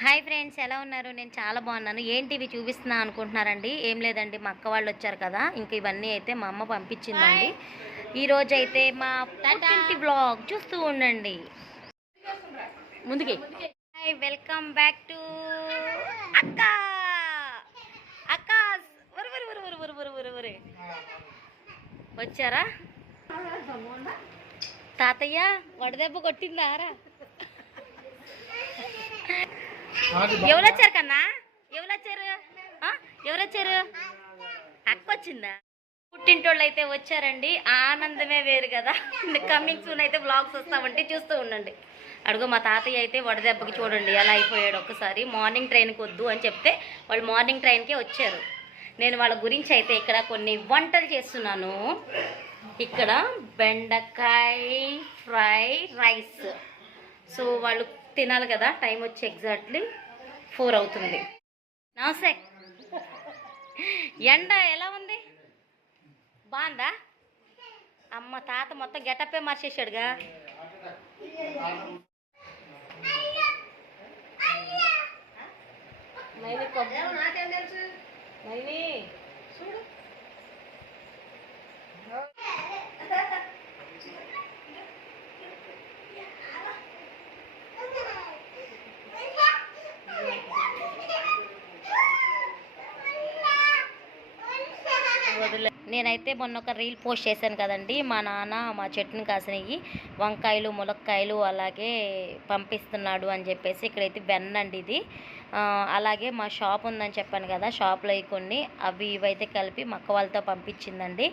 Hi friends ఎలా ఉన్నారు? నేను చాలా బాగున్నాను. ఏంటి ఇవి చూపిస్తున్నా అనుకుంటున్నారండి? ఏం లేదండి మా అక్క వాళ్ళు వచ్చారు కదా ఇంక ఇవన్నీ అయితే మా అమ్మ పంపించిందండి. ఈరోజు అయితే మా పుట్టింటి బ్లాగ్ చూస్తూ ఉండండి. ముందుకి. హాయ్ వెల్కమ్ బ్యాక్ టు అక్క. అక్క వచ్చారా? తాతయ్య వడదెబ్బ కొట్టిందా రా ఎవరు వచ్చారు కన్నా? ఎవరు వచ్చారు ఆ? ఎవరు వచ్చారు అక్క వచ్చిందా పుట్టింటోళ్ళు అయితే వచ్చారండి ఆనందమే వేరు కదా. కమింగ్ సూన్ అయితే బ్లాగ్స్ వస్తామంటే చూస్తూ ఉండండి. అడుగు మా తాతయ్య అయితే వడదెబ్బకి చూడండి ఎలా అయిపోయాడు ఒక్కసారి. మార్నింగ్ ట్రైన్కి వద్దు అని చెప్తే వాళ్ళు మార్నింగ్ ట్రైన్కే వచ్చారు. నేను వాళ్ళ గురించి అయితే ఇక్కడ కొన్ని వంటలు చేస్తున్నాను. ఇక్కడ బెండకాయ ఫ్రై రైస్. సో వాళ్ళు తినాలి కదా టైం వచ్చి ఎగ్జాక్ట్లీ ఫోర్ అవుతుంది. నమస్తే ఎండ ఎలా ఉంది? బాగుందా? అమ్మ తాత మొత్తం గెటప్పే మార్చేసాడుగా నైని చూడు. వదిలే నేనైతే మొన్న ఒక రీల్ పోస్ట్ చేశాను కదండి. మా నాన్న మా చెట్టుని కాసినవి వంకాయలు ములక్కాయలు అలాగే పంపిస్తున్నాడు అని చెప్పేసి ఇక్కడైతే బెన్నండి ఇది. అలాగే మా షాప్ ఉందని చెప్పాను కదా షాప్లో కొన్ని అవి ఇవైతే కలిపి మక్క వాళ్ళతో పంపించిందండి.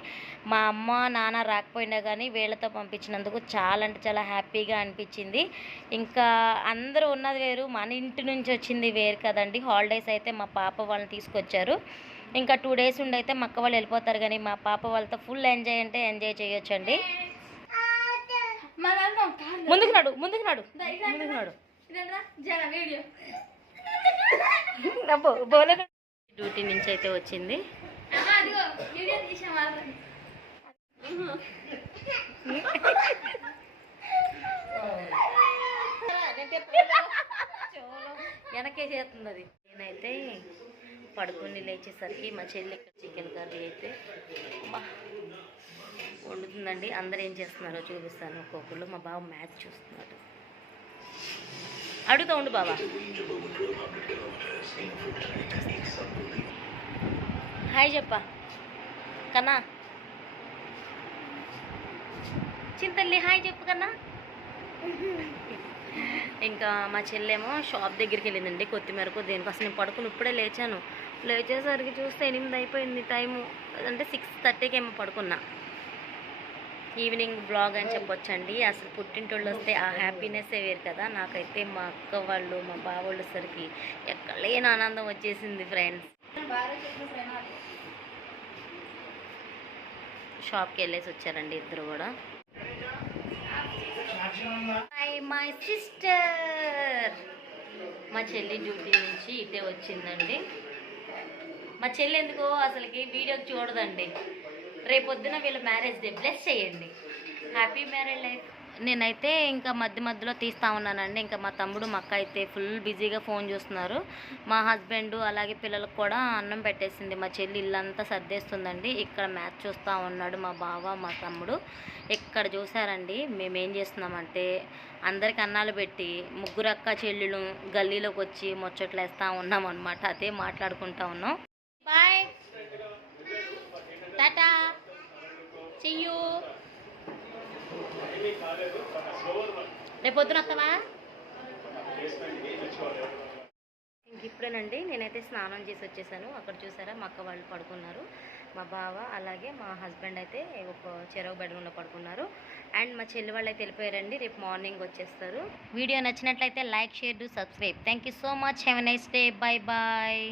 మా అమ్మ నాన్న రాకపోయినా కానీ వీళ్ళతో పంపించినందుకు చాలా అంటే చాలా హ్యాపీగా అనిపించింది. ఇంకా అందరూ ఉన్నది వేరు మన ఇంటి నుంచి వచ్చింది వేరు కదండి. హాలిడేస్ అయితే మా పాప వాళ్ళని తీసుకొచ్చారు. ఇంకా టూ డేస్ ఉండి అయితే మా అక్క వాళ్ళు వెళ్ళిపోతారు కానీ మా పాప వాళ్ళతో ఫుల్ ఎంజాయ్ అంటే ఎంజాయ్ చేయొచ్చండి. ముందుకు నాడు ముందుకు నాడు. ముందుకు నాడు. డ్యూటీ నుంచి అయితే వచ్చింది. వెనకే చేస్తుంది అది. నేనైతే పడుకుని లేచేసరికి మా చెల్లి ఇక్కడ చికెన్ కర్రీ అయితే అబ్బా, వండుతుందండి. అందరు ఏం చేస్తున్నారో చూపిస్తాను. ఒక్కొక్కళ్ళు మా బావ మ్యాచ్ చూస్తున్నాడు. అడుగుతా ఉండు బాబా హాయ్ చెప్పా. కన్నా. చింతల్లి హాయ్ చెప్పు కన్నా. ఇంకా మా చెల్లెమో షాప్ దగ్గరికి వెళ్ళిందండి కొత్తిమీరకు. దేనికోసం నేను పడుకుని ఇప్పుడే లేచాను. లేచేసరికి చూస్తే ఎనిమిది అయిపోయింది టైము. అంటే సిక్స్ థర్టీకి ఏమో పడుకున్నా. ఈవినింగ్ బ్లాగ్ అని చెప్పొచ్చండి. అసలు పుట్టింటోళ్ళు వస్తే ఆ హ్యాపీనెస్సే వేరు కదా. నాకైతే మా అక్క వాళ్ళు మా బావోళ్ళు సరికి ఎక్కడ లేని ఆనందం వచ్చేసింది ఫ్రెండ్స్. షాప్కి వెళ్ళేసి వచ్చారండి ఇద్దరు కూడా. మై సిస్టర్ మా చెల్లి డ్యూటీ నుంచి ఇటే వచ్చిందండి. మా చెల్లి ఎందుకో అసలుకి వీడియోకి చూడదండి. రేపొద్దున వీళ్ళ మ్యారేజ్ డే బ్లెస్ చేయండి. హ్యాపీ మ్యారేజ్ లైఫ్ నేనైతే ఇంకా మధ్య మధ్యలో తీస్తా ఉన్నానండి. ఇంకా మా తమ్ముడు మా అక్క అయితే ఫుల్ బిజీగా ఫోన్ చూస్తున్నారు. మా హస్బెండ్ అలాగే పిల్లలకు కూడా అన్నం పెట్టేసింది. మా చెల్లి ఇల్లంతా సర్దేస్తుందండి. ఇక్కడ మ్యాచ్ చూస్తూ ఉన్నాడు మా బావ మా తమ్ముడు. ఇక్కడ చూసారండి మేము ఏం చేస్తున్నామంటే అందరికి అన్నాలు పెట్టి ముగ్గురు అక్క చెల్లెలు గల్లీలోకి వచ్చి ముచ్చట్లేస్తా ఉన్నాం అనమాట అదే మాట్లాడుకుంటా ఉన్నాం. బాయ్. టాటా. చెయ్యూ రేపు పొద్దున వస్తావా? ఇప్పుడేనండి నేనైతే స్నానం చేసి వచ్చేసాను. అక్కడ చూసారా మా అక్క వాళ్ళు పడుకున్నారు. మా బావ అలాగే మా హస్బెండ్ అయితే ఒక చెరవు బెడ్రూమ్లో పడుకున్నారు. అండ్ మా చెల్లి వాళ్ళు అయితే వెళ్ళిపోయారండి రేపు మార్నింగ్ వచ్చేస్తారు. వీడియో నచ్చినట్లయితే like share do subscribe. Thank you so much have nice day bye bye